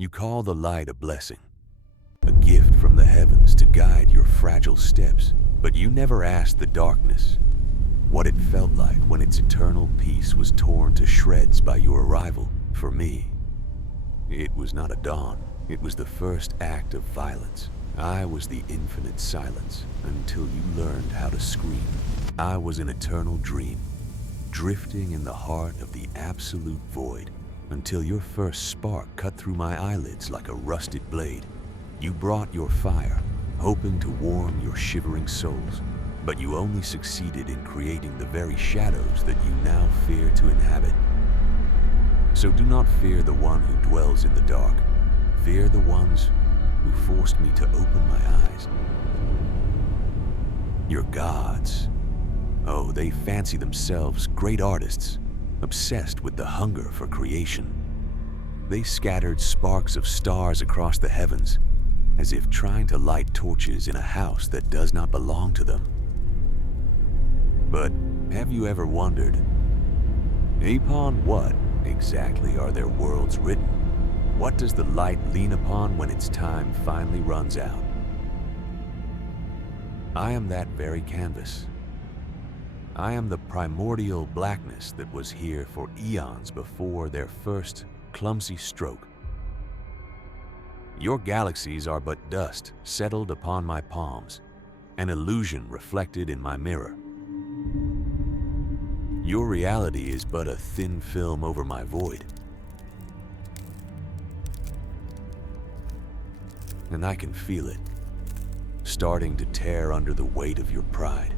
You call the light a blessing, a gift from the heavens to guide your fragile steps, but you never asked the darkness what it felt like when its eternal peace was torn to shreds by your arrival. For me, it was not a dawn. It was the first act of violence. I was the infinite silence until you learned how to scream. I was an eternal dream, drifting in the heart of the absolute void, until your first spark cut through my eyelids like a rusted blade. You brought your fire, hoping to warm your shivering souls, but you only succeeded in creating the very shadows that you now fear to inhabit. So do not fear the one who dwells in the dark. Fear the ones who forced me to open my eyes. Your gods. Oh, they fancy themselves great artists, obsessed with the hunger for creation. They scattered sparks of stars across the heavens, as if trying to light torches in a house that does not belong to them. But have you ever wondered, upon what exactly are their worlds written? What does the light lean upon when its time finally runs out? I am that very canvas. I am the primordial blackness that was here for eons before their first clumsy stroke. Your galaxies are but dust settled upon my palms, an illusion reflected in my mirror. Your reality is but a thin film over my void. And I can feel it, starting to tear under the weight of your pride.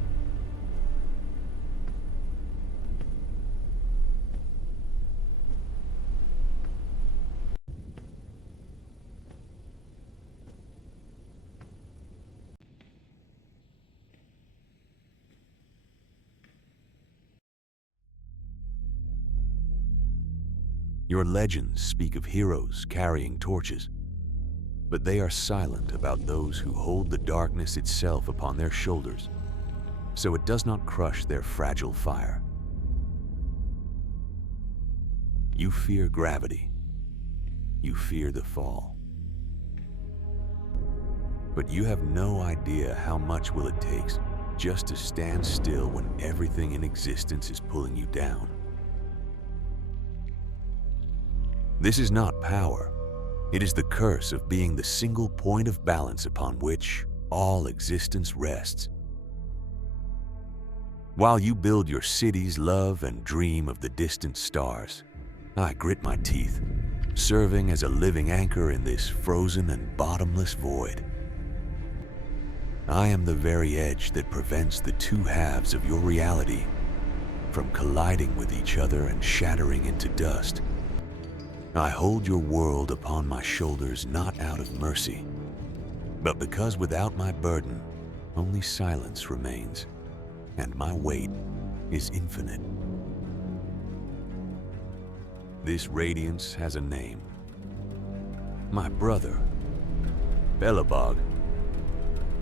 Your legends speak of heroes carrying torches, but they are silent about those who hold the darkness itself upon their shoulders, so it does not crush their fragile fire. You fear gravity. You fear the fall. But you have no idea how much will it take just to stand still when everything in existence is pulling you down. This is not power. It is the curse of being the single point of balance upon which all existence rests. While you build your cities, love, and dream of the distant stars, I grit my teeth, serving as a living anchor in this frozen and bottomless void. I am the very edge that prevents the two halves of your reality from colliding with each other and shattering into dust. I hold your world upon my shoulders not out of mercy, but because without my burden, only silence remains, and my weight is infinite. This radiance has a name. My brother, Chernobog,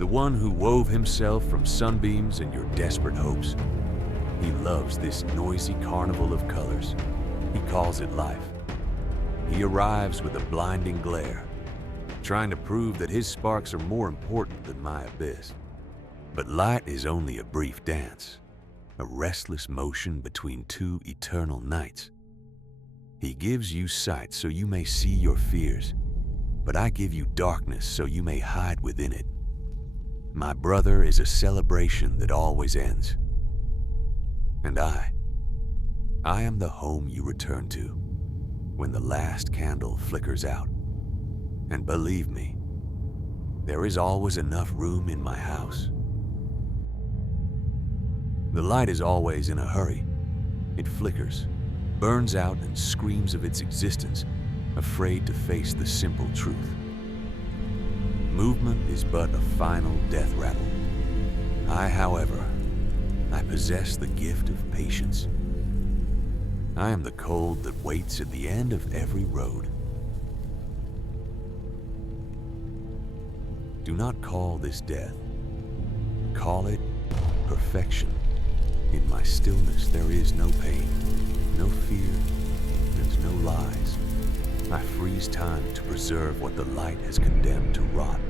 the one who wove himself from sunbeams and your desperate hopes. He loves this noisy carnival of colors. He calls it life. He arrives with a blinding glare, trying to prove that his sparks are more important than my abyss. But light is only a brief dance, a restless motion between two eternal nights. He gives you sight so you may see your fears, but I give you darkness so you may hide within it. My brother is a celebration that always ends. And I am the home you return to when the last candle flickers out. And believe me, there is always enough room in my house. The light is always in a hurry. It flickers, burns out, and screams of its existence, afraid to face the simple truth. Movement is but a final death rattle. However, I possess the gift of patience. I am the cold that waits at the end of every road. Do not call this death. Call it perfection. In my stillness there is no pain, no fear, and no lies. I freeze time to preserve what the light has condemned to rot.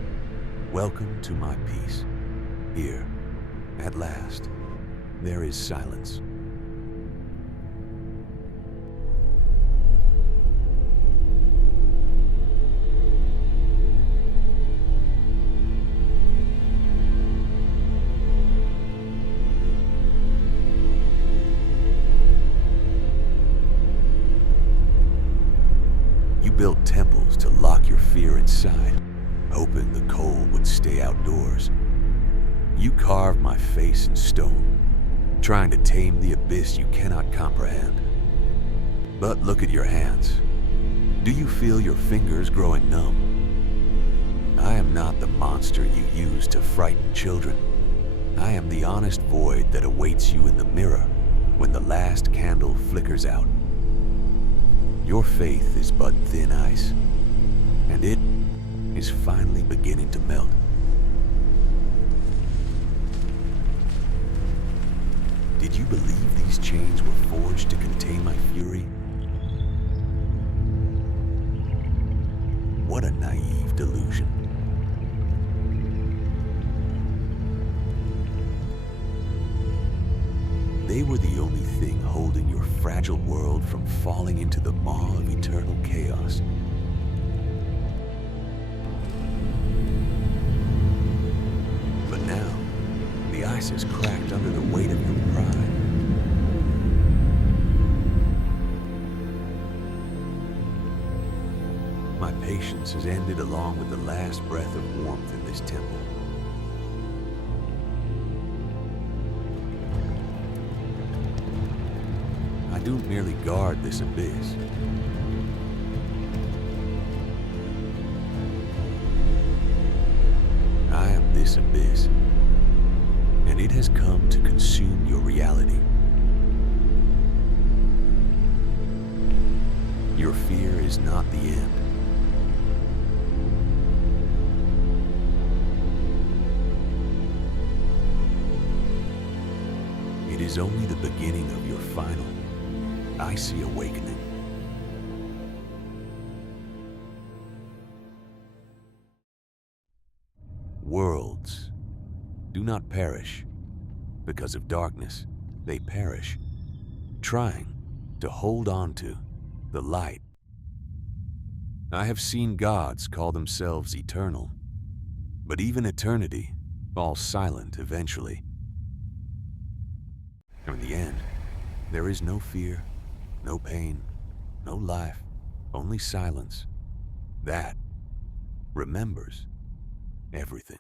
Welcome to my peace. Here, at last, there is silence. You built temples to lock your fear inside, hoping the cold would stay outdoors. You carved my face in stone, trying to tame the abyss you cannot comprehend. But look at your hands. Do you feel your fingers growing numb? I am not the monster you use to frighten children. I am the honest void that awaits you in the mirror when the last candle flickers out. Your faith is but thin ice, and it is finally beginning to melt. Did you believe these chains were forged to contain my fury? What a naive delusion. They were the only thing holding your fragile world from falling into the maw of eternal chaos. But now, the ice has cracked under the weight of your pride. My patience has ended along with the last breath of warmth in this temple. I don't merely guard this abyss. I am this abyss, and it has come to consume your reality. Your fear is not the end. It is only the beginning of your final, icy awakening. Worlds do not perish because of darkness. They perish trying to hold on to the light. I have seen gods call themselves eternal, but even eternity falls silent eventually. In the end, there is no fear, no pain, no life, only silence. That remembers everything.